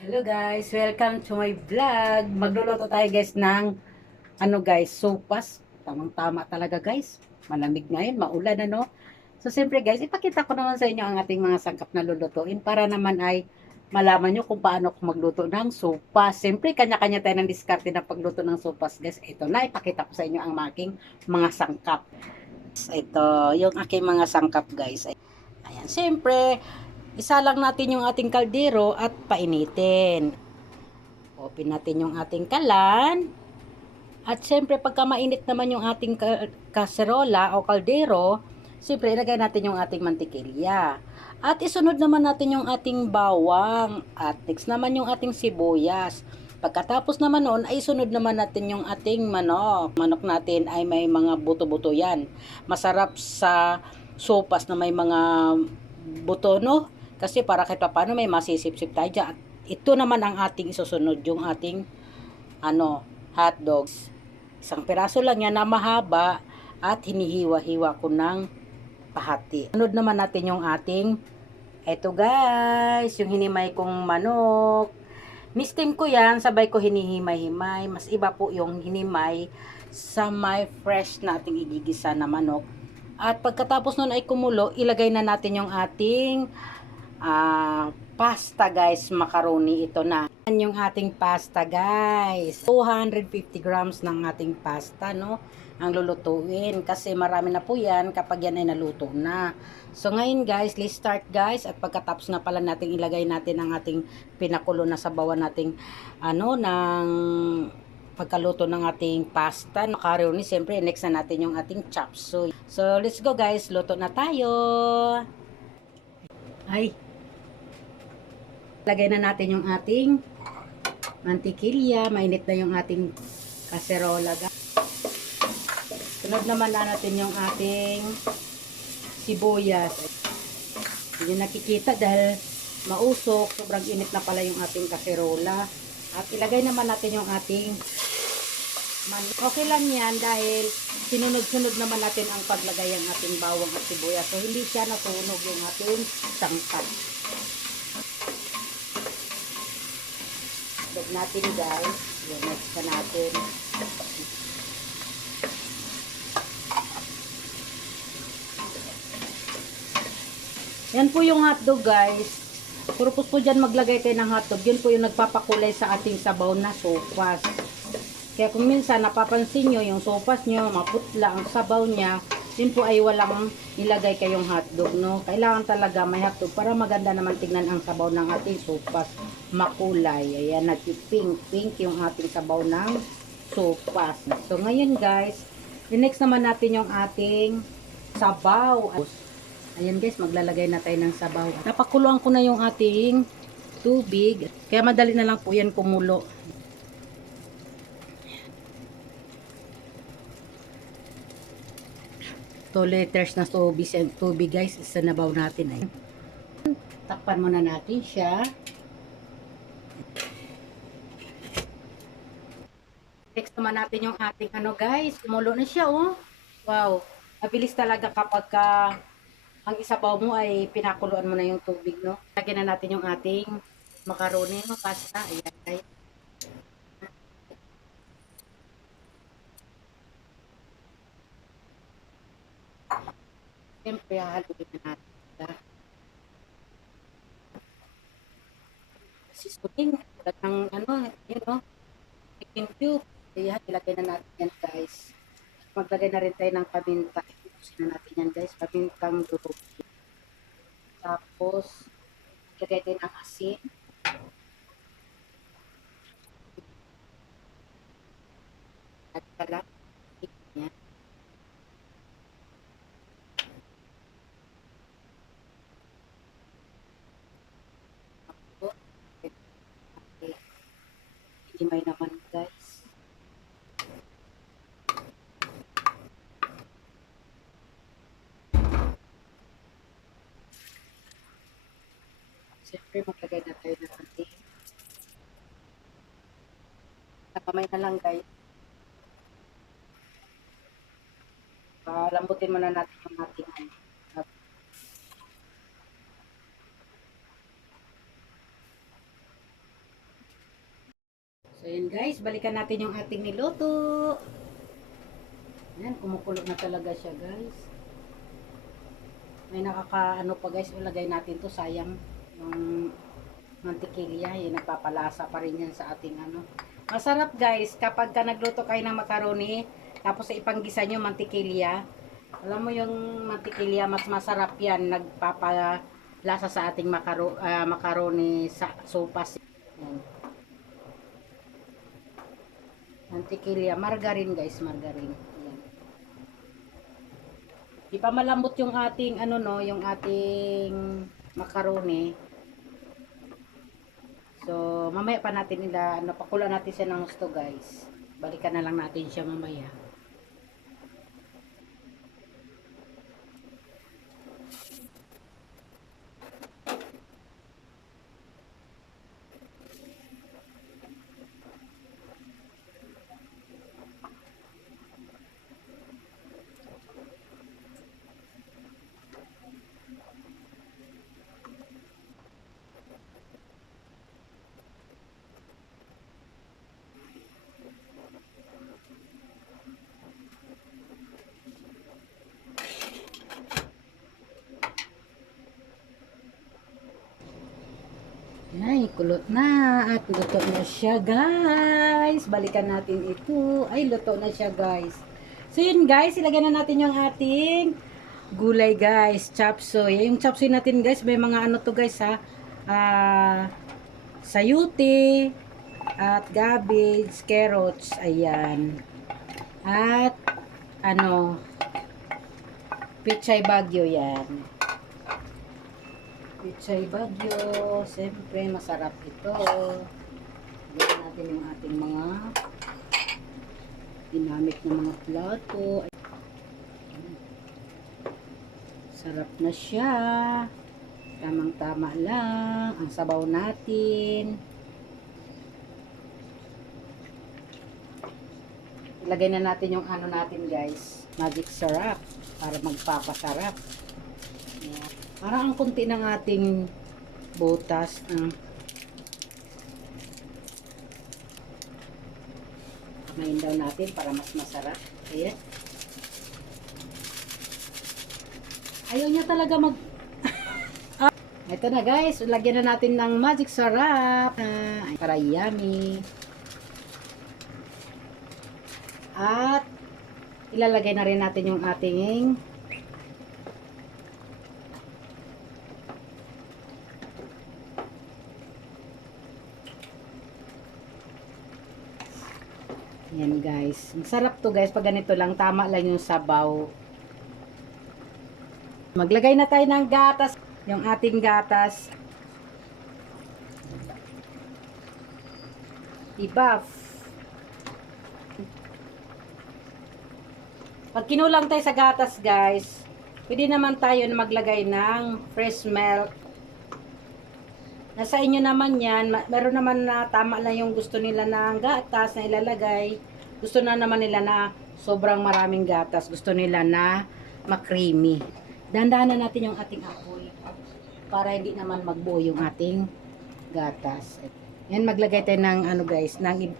Hello guys, welcome to my vlog. Magluluto tayo guys ng guys, sopas. Tamang-tama talaga guys. Malamig ngayon, maulan So siyempre guys, ipakita ko naman sa inyo ang ating mga sangkap na lulutuin para naman ay malaman nyo kung paano ko magluto ng sopas. Siyempre, kanya-kanya tayo ng diskarte ng pagluto ng sopas guys. Ito na, ipakita ko sa inyo ang aking mga sangkap. Ito, yung aking mga sangkap guys. Ayan, siyempre, isa lang natin yung ating kaldero at painitin. Open natin yung ating kalan. At syempre, pagka mainit naman yung ating kaserola o kaldero, syempre, ilagay natin yung ating mantikilya. At isunod naman natin yung ating bawang. At next naman yung ating sibuyas. Pagkatapos naman noon, ay isunod naman natin yung ating manok. Manok natin ay may mga buto-buto yan. Masarap sa sopas na may mga buto, no? Kasi para kahit paano may masisip-sip tayo dyan. At ito naman ang ating isusunod, yung ating hot dogs. Isang piraso lang yan na mahaba at hinihiwa-hiwa ko ng pahati. Sunod naman natin yung ating, eto guys, yung hinimay kong manok. Mistim ko yan, sabay ko hinihimay-himay. Mas iba po yung hinimay sa may fresh nating igigisa na manok. At pagkatapos nun ay kumulo, ilagay na natin yung ating pasta guys, macaroni. Ito na yung ating pasta guys, 250 grams ng ating pasta, no, ang lulutuin kasi marami na po yan kapag yan ay naluto na. So ngayon guys, let's start guys. At pagkatapos na pala natin ilagay natin ang ating pinakulo na sabawan nating ng pagkaluto ng ating pasta, macaroni. Siyempre next na natin yung ating chop suey. So let's go guys, luto na tayo. Ay, lagay na natin yung ating mantikilya. Mainit na yung ating kaserola. Sunod naman na natin yung ating sibuyas. Hindi nakikita dahil mausok. Sobrang init na pala yung ating kaserola. At ilagay naman natin yung ating okay lang yan dahil sinunod-sunod naman natin ang paglagay ng ating bawang at sibuyas. So hindi siya nasunog yung ating sangkap. Dog natin guys. Yan, next pa natin. Yan po yung hotdog guys. Purpose po dyan maglagay tayo ng hotdog. Yun po yung nagpapakulay sa ating sabaw na sopas. Kaya kung minsan napapansin nyo yung sopas nyo, maputla ang sabaw niya, yun po ay walang ilagay kayong hotdog, no? Kailangan talaga may hotdog para maganda naman tignan ang sabaw ng ating sopas. Makulay. Ayan, nag-pink yung ating sabaw ng sopas. So, ngayon guys, next naman natin yung ating sabaw. Ayan guys, maglalagay na tayo ng sabaw. Napakuluan ko na yung ating tubig. Kaya madali na lang po yan kumulo. 2 liters na tubig guys, isanabaw natin ay. Takpan muna natin siya. Next naman natin yung ating guys, kumulo na siya oh. Wow, mabilis talaga kapag ang isabaw mo ay pinakuluan mo na yung tubig, no. Lagyan na natin yung ating macaroni, no, pasta. Ayan guys. Siyempre, haluin na natin siya. Sisutin, tulad ng yun no, chicken cube. Ayan, ilagay na natin yan guys. Maglagay na rin tayo ng paminta. Ipusin na natin yan guys, pamintang durog. Tapos, ilagay tayo ng asin. At pala, yan. Tapos, himay naman guys. Siyempre, maglagay na tayo ng ating nakamay na lang guys. Lambutin muna natin yung ating Guys, balikan natin yung ating niluto. Yan, kumukulo na talaga siya guys. May nakakaano pa guys, ilagay natin to, sayang yung mantikilya, yung nagpapalasa pa rin yan sa ating ano. Masarap guys, kapag ka nagluto kayo ng macaroni, tapos ipanggisa nyo mantikilya. Alam mo yung mantikilya, mas masarap yan, nagpapalasa sa ating macaroni sa sopas. Yan. Mantikilya, margarine guys, margarine. Yan. Di pa malambot yung ating ano no, yung ating macaroni. So, mamaya pa natin pakula natin siya ng gusto guys. Balikan na lang natin siya mamaya. Ay, kulot na at luto na siya guys. Balikan natin ito. Ay, luto na siya guys. So yun guys, ilagay na natin yung ating gulay guys, chop suey. Yung chop suey natin guys, may mga ano to guys ha. Sayote at cabbage, carrots, ayan. At ano, pichay bagyo yan. Pichay bagyo, siyempre masarap ito. Gawin natin yung ating mga ginamit ng mga plato. Sarap na siya. Tamang-tama lang ang sabaw natin. Ilagay na natin yung ano natin guys, magic syrup para magpapasarap. Ayan. Parang ang kunti ng ating butas. Kamayin daw natin para mas masarap. Ayan. Ayaw niya talaga Ito na guys, lagyan na natin ng magic syrup para yummy. At ilalagay na rin natin yung ating yan guys. Masarap to guys pag ganito lang, tama lang yung sabaw. Maglagay na tayo ng gatas. Yung ating gatas. I-buff. Pag kinulang tayo sa gatas guys, pwede naman tayo na maglagay ng fresh milk. Nasa inyo naman yan. Meron naman na tama lang yung gusto nila ng gatas na ilalagay. Gusto na naman nila na sobrang maraming gatas. Gusto nila na ma-creamy. Dandahan na natin yung ating apoy para hindi naman magbuo yung ating gatas. Yan, maglagay tayo ng ano guys, ng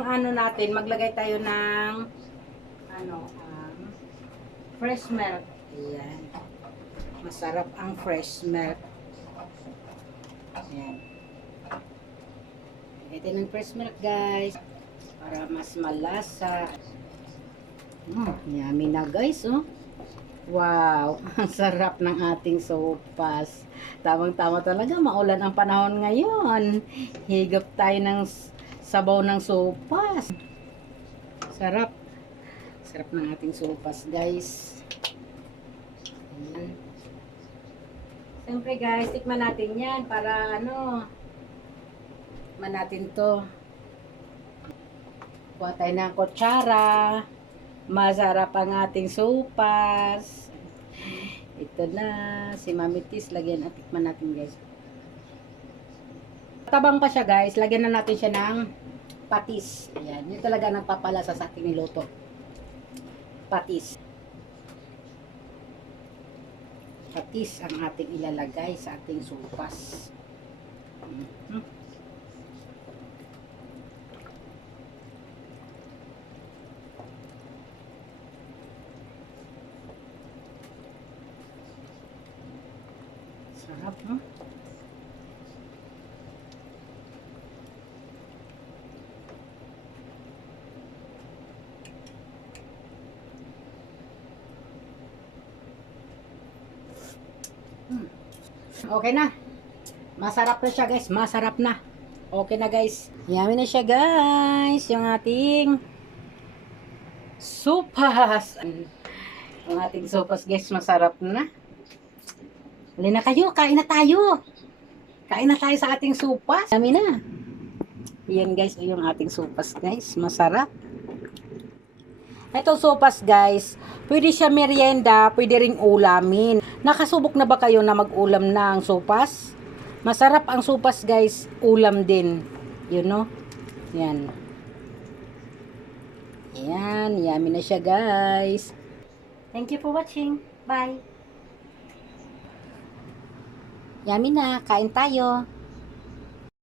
ano natin, maglagay tayo ng fresh milk. Ayan. Masarap ang fresh milk. Ayan. Ito ng fresh milk guys para mas malasa. Yummy na guys, oh. Wow, ang sarap ng ating sopas. Tamang-tama talaga, maulan ang panahon ngayon. Higop tayo ng sabaw ng sopas. Sarap. Sarap ng ating sopas, guys. Ayan. Siyempre guys, tikman natin yan para tikman natin to. Kuha tayo ng kutsara. Masarap ang ating sopas. Ito na, si Mami Tis, lagyan at tikman natin guys. Tabang pa siya guys, lagyan na natin siya ng patis. Ayan, yun talaga nagpapalasa sa ating niluto. Patis. Patis ang ating ilalagay sa ating sopas. Hmm? Okay na. Masarap na siya guys. Masarap na. Okay na guys. Yummy na siya guys. Yung ating sopas. Yung ating sopas guys. Masarap na. Hali na kayo. Kain na tayo. Kain na tayo sa ating sopas. Yummy na. Yan guys. Yung ating sopas guys. Masarap. Ito sopas guys, pwede siya merienda, pwede ring ulamin. Nakasubok na ba kayo na mag-ulam ng sopas? Masarap ang sopas guys, ulam din. You know? Yan. Yan, yummy na siya guys. Thank you for watching. Bye. Yummy na, kain tayo.